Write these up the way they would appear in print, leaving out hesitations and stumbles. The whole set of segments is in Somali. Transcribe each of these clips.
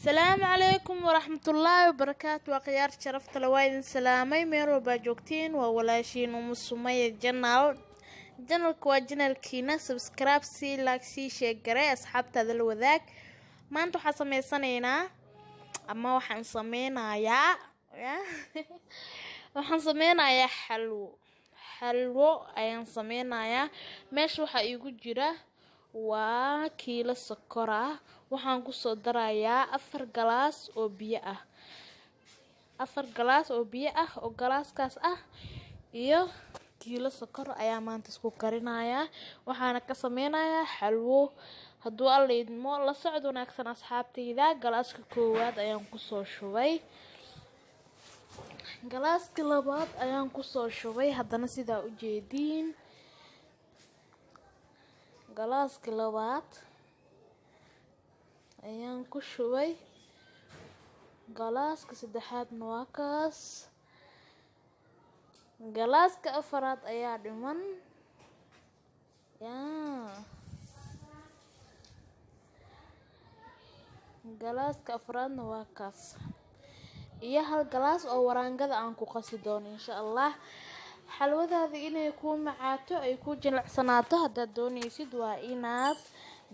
السلام عليكم ورحمة الله وبركاته وخيار شرفت لوايد سلامي ميرو باجوكتين وولاشين ومسومية جنال كوا جنال كينا سبسكرايب سي لايك سي شير جري أصحاب هذا الوذاك ما انتو حسمي سنينا أما وحن سمينا يا وحن سمينا يا حلو أيان سمينا يا ماشي وحا إيقو جيره waa kiilo sokor ah waxaan ku soo darayaa 4 galaas oo biyo ah 4 galaas oo biyo ah oo galaaskaas ah iyo kiilo sokor ayaa maanta isku karinayaa waxaana ka sameynayaa xalwo hadduu alla idmo la socod wanaagsan asxaabtayda galaaska koowaad ayaan ku soo shubay galaaska labaad ayaan ku soo shubay haddana sidaa u jeediin galaaska labaad ayaan ku shubay galaaska saddexaadna waa kaas galaaska afaraad ayaa dhiman galaaska afaraadna waa kaas iyo hal galaas oo waraangada aan ku qasi doono insha Allah xalwadaada inay ku macaato ay ku jilicsanaato haddaad doonaysid waa inaad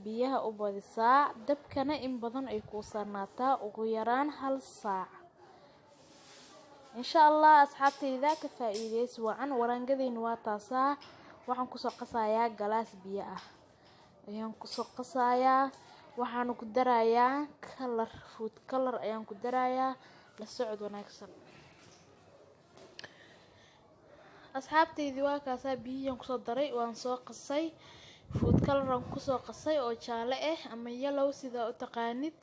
biyaha u badisaa dabkana in badan ay ku saarnaataa ugu yaraan 1 saac insha Allah asxaabtayda ka faa'iideys wacan waraangadeyna waa taasaa waxaan ku soo qasayaa galaas biyo ah ayaan ku soo qasayaa waxaan ku darayaa food color ayaan ku darayaa la socod wanaagsan asxaabtaydi waa kaasa biyaan kusoo daray waan soo qasay food coloran kusoo qasay oo jaale ah ama yellow sida u taqaanid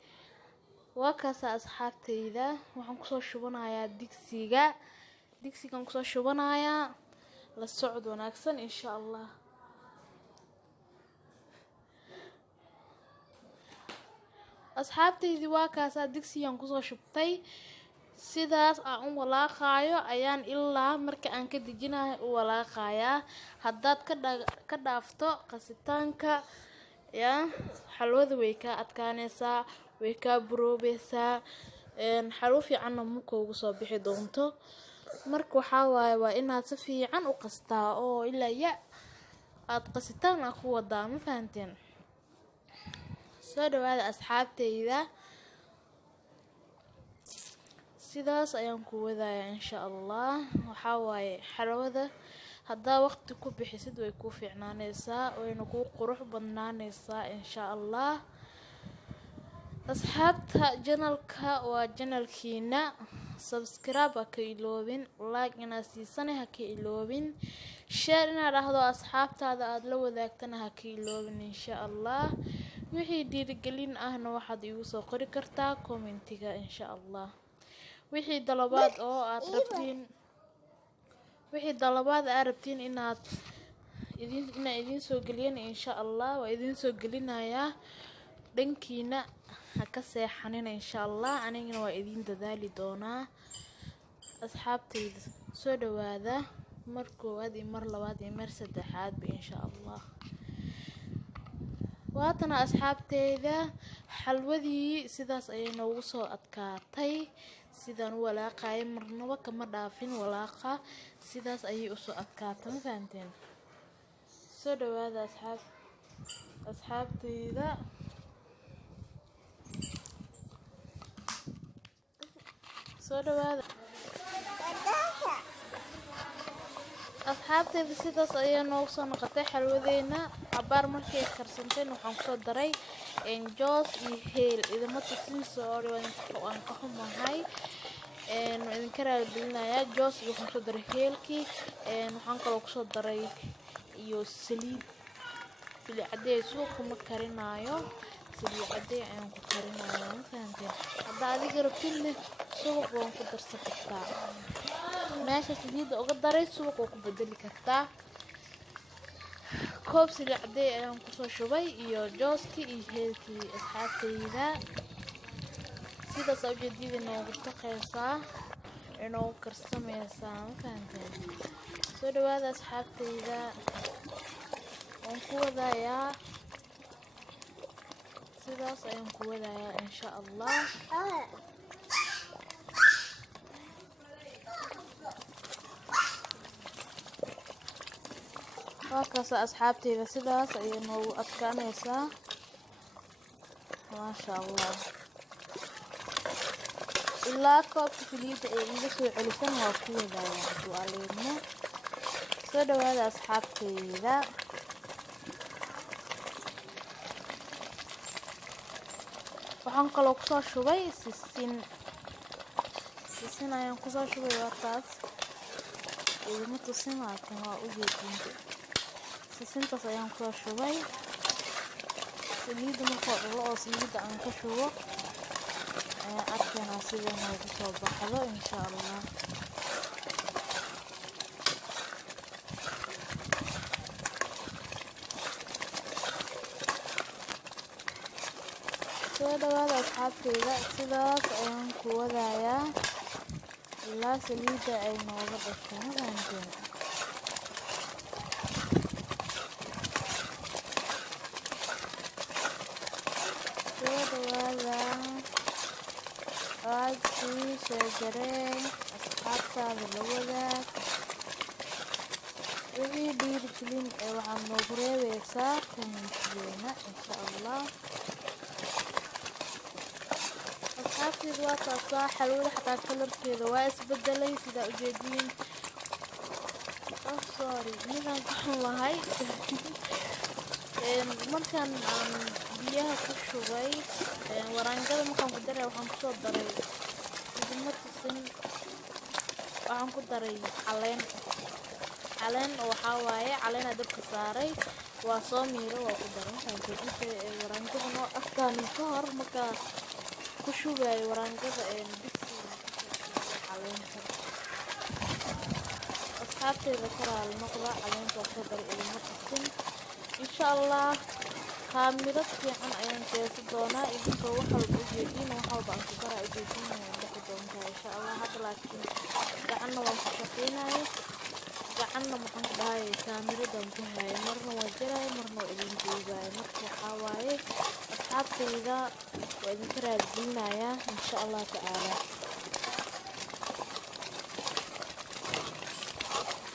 waa kaasa asxaabtayda waxaan kusoo shubanayaa digsigan kusoo shubanayaa la socod wanaagsan insha Allah asxaabtaydi waa kaasa digsigan kusoo shubtay sidaas aan u walaaqayo ayaan ilaa marka aan ka dejinayo u walaaqayaa haddaad ka dhaafto qasitaanka xalwada way ka adkaanaysaa way ka buroobaysaa xalwo fiicanna ma kuugu soo bixi doonto marka waxaa waaye waa inaad si fiican u qastaa oo ilaa aad qasitaan aad ku wadaa ma fahanteen soo dhawaada asxaabtayda sidaas ayaan ku wadayaa insha Allah waxa waaye xalwada haddaa waqti ku bixisid way ku fiicnaanaysaa wayna ku qurux badnaanaysaa insha Allah asxaabta channelka waa channelkiina subscribe ka iloobin like ina siisana ha ka iloobin share ina dhahdo asxaabtaada aad la wadaagtana ha ka iloobin insha Allah wixii dhiirigelin ahna waxaad igu soo qori kartaa commentiga insha Allah wixii dalabaad aad rabtiin inaad idin soo galiyeen insha Allah waa idin soo gelinayaa dhankiina ha ka seexanin insha Allah anigana waa idin dadaali doonaa asxaabtayda soo dhawaada mar koowaad iyo mar labaad iyo mar saddexaad insha Allah waatana asxaabtayda xalwadii sidaas ayay noogu soo adkaatay sidaan walaaqay marnaba kama dhaafin walaaqa sidaas ayay u soo adkaatay ma fahanteen soo dhawaada asxaabtayda soo dhawaada asxaabtayda sidaas ayay noogu soo noqotay xalwadeena abaar markay karsanteen waxaan kusoo daray joos iyo heel idama tusin soo waan ka xumahay idin ka raaligelinayaa joos iyo waxaan kusoo daray heelkii waxaan kaloo kusoo daray iyo saliid caddeey suuqa ma karinayo saliid caddeey ayaan ku karinayaa ma fahanteen hadda adiga rabtidna suuq waan ku darsan kartaa meesha saliidda uga daray suuq oo ku bedeli kartaa koob saliid caddeey ayaan kusoo shubay iyo jooskii iyo heelkii asxaabtayda sidaas oo jeedida noogu taqaysaa inoo karsamaysaa ma fahanteen soo dhawaada asxaabtayda waan ku wadayaa sidaas ayaan ku wadayaa insha allah. وكاس أصحابتي بسيداس أي نو أتكانيسا ما شاء الله إلا كوب فيليت إذا سوي علسان وكذا يعني سؤالين سودو هذا أصحابتي ذا waxaan kaloo kusoo shubay sisin ayaan kusoo shubay wartaas idima tusin laakiin waa u jeedin sisintaas ayaan kusoo shubay saliidda markoo dhalo oo saliidda aan ka shubo ayaan arkaynaa sida noogu soo baxdo insha allah. soo dhawaada asxaabteyda sidaas ayaan ku wadayaa ilaa saliidda ay nooga dhasho mafahanteen. soo dhawaada aadkii soo jareen asxaabtaada la wadaag wixii dhiirigelin ee waxaad noogu reebeysaa kommentigeena insha allah. أصحابتي الواقع صح حلوة حتى كلر كذا واسبدل لي سيدا وجدين سوري نيجان كحول هاي مركان بيها كشوي ورانجل مكان قدرة وحن كدري جمت السن وحن كدري علين وحواي علينا دب كساري وصاميرو وقدرين كان كده ورانجل ما أفكار كهر مكان كشوبي ورانجada bisi caleenta asxaabteyda karaal noqda caleenta ka dar ilmo qastin insha allah kaamirad fiican ayaan keesi doonaa idinkoo wax walba u jeedin wax walba aan ku daraa u jeedin waan dhaqi doontaa insha allah. hadda laakiin gacanna waan ku shaqeynaya gacanna maxaan ku dhahay kaamiradan ku haya marna waa jaraya marna waa idin joogaya marka waxaa waaye asxaabteyda waa idinka raadgelinayaa insha allah tacaala.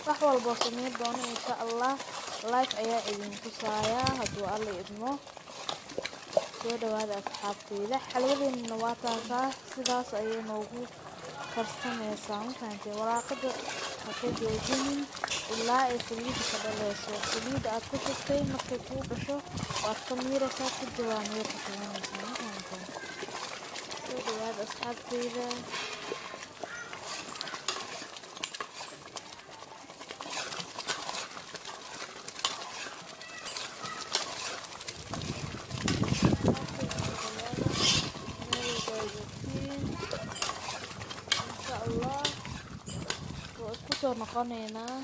wax walboo sameyn doono insha allah live ayaa idin tusayaa hadduu alla idmo. soo dhawaada asxaabteyda xalwadeennana waa taasaa sidaas ayay noogu karsanaysaa mafahanteen. waraaqada haka joojinin ilaa ay saliidda ka dhaleyso. saliidda aad ku shubtay markay kuu dhasho waad ka miiraysaa ku jawaamiyo ka shubanaysaa mafahanteen. soo dhawaada asxaabteyda insha allah waa isku soo noqoneynaa.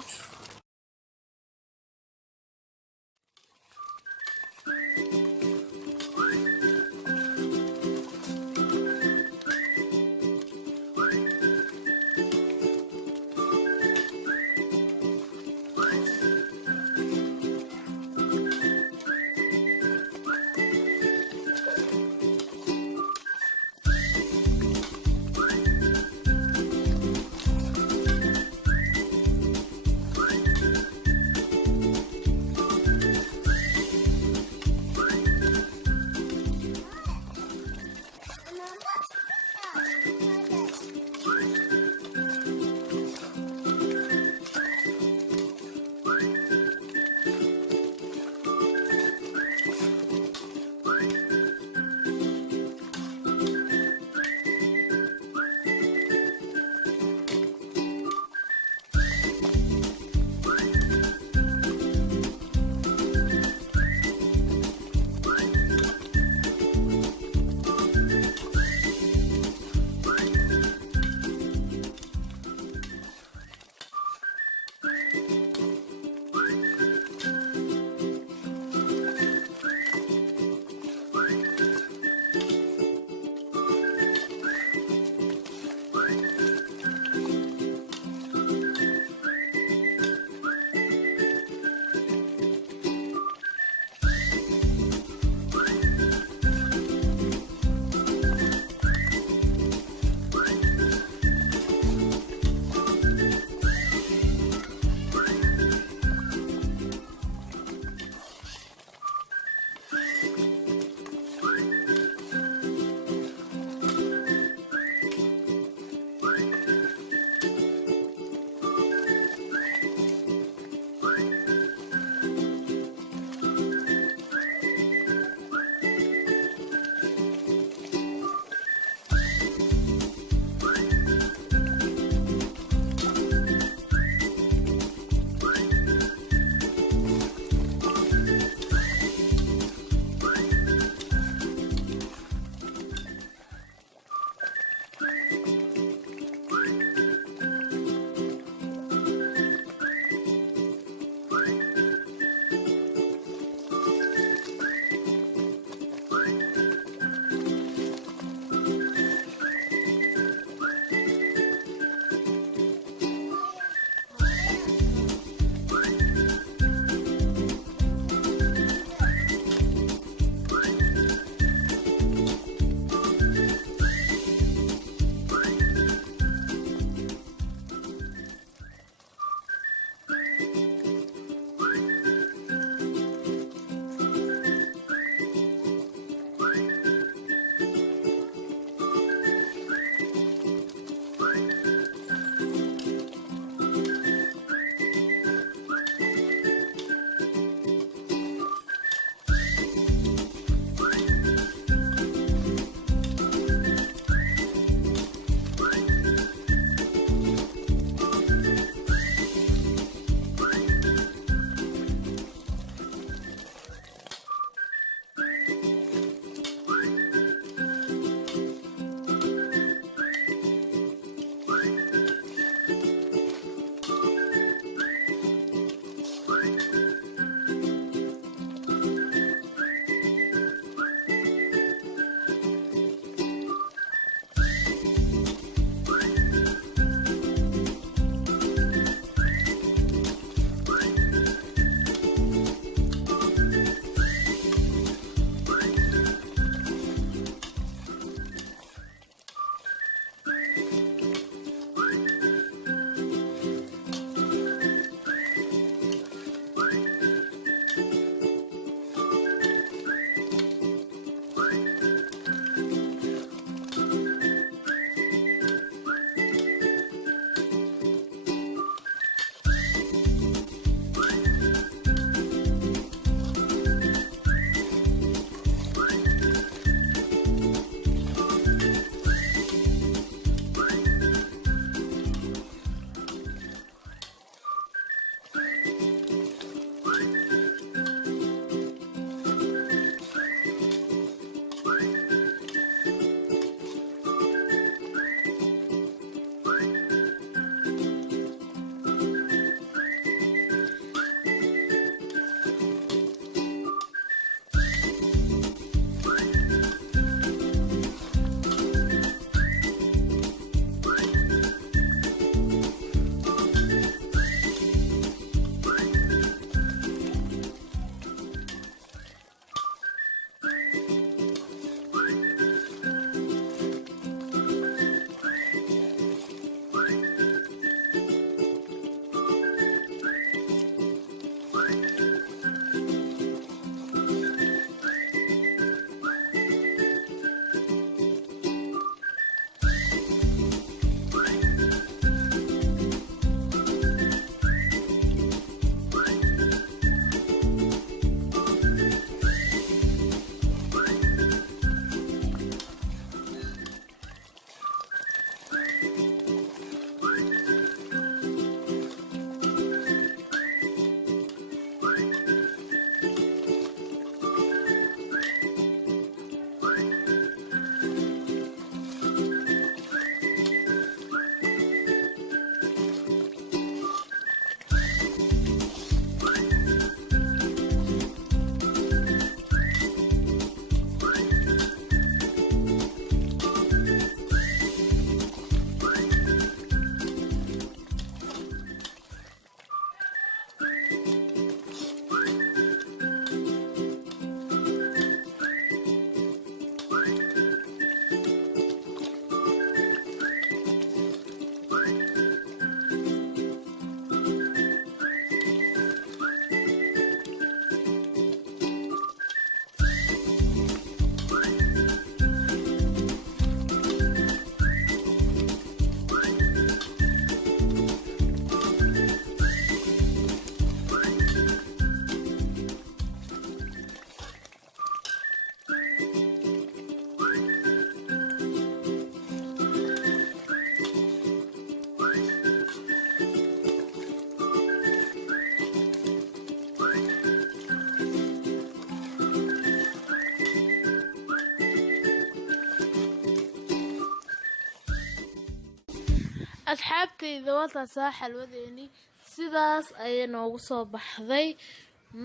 asxaabtayda waa xalwadeeni sidaas ayay noogu soo baxday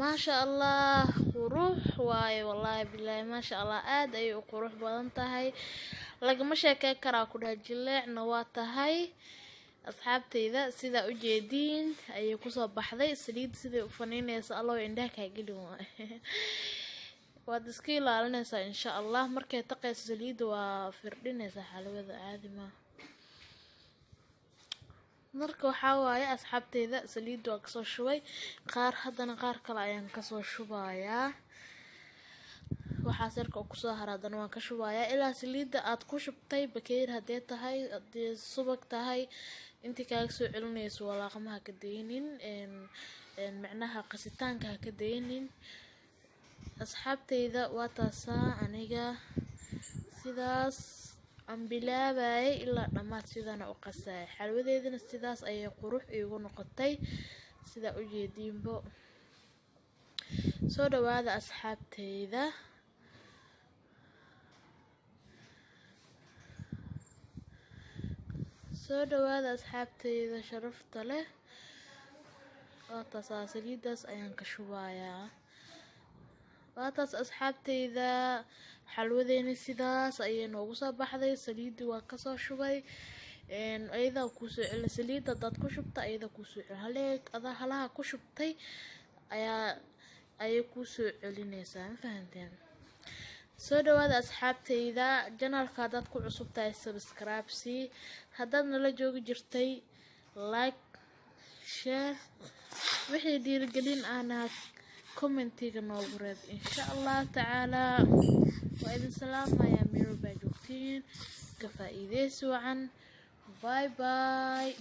maasha allah qurux waaye wallahi billahi maasha allah aad ay u qurux badan tahay lagama sheekay karaa ku dhahay jileecna waa tahay asxaabtayda sida u jeediin ayay ku soo baxday saliid sida u faniinaysa allah indhaha ka gelin waad iska ilaalinaysaa insha allah markay taqayso saliid waa firdhinaysaa xalwada caadi ma marka waxa waaye asxaabtayda saliid waa kasoo shubay qaar haddana qaar kale ayaan kasoo shubayaa waxaa sarka ku soo haradana waan ka shubayaa ilaa saliidda aad ku shubtay bakeer hadee tahay hadee subag tahay intii kaaga soo celinayso walaaqmaha ka daynin macnaha qasitaanka ka daynin asxaabtayda waa taasaa aniga sidaas aan bilaabay ilaa dhamaad sidana u qasay xalwadeedina sidaas ayay qurux iigu noqotay sida u jeediinbo soo dhawaada asxaabtayda sharafta leh waa taasaa saliidaas ayaan ka shubayaa waa taas asxaabtayda xalwadeeni sidaas ayay noogu soo baxday saliidii waa kasoo shubay ayada ku soo celin saliida dad ku shubta ayada ku soo celin halaha ku shubtay ayay ku soo celinaysaa ma fahanteen soo dhawaada asxaabtayda channelka dad ku cusub tahay subscribe si haddaad nala joogi jirtay like share wixii dhiirigelin ahna commentiga noogu reeb insha allah tacaala waa idin salaamaya meel baa joogtiin ka faa'iideysi wacan bye bye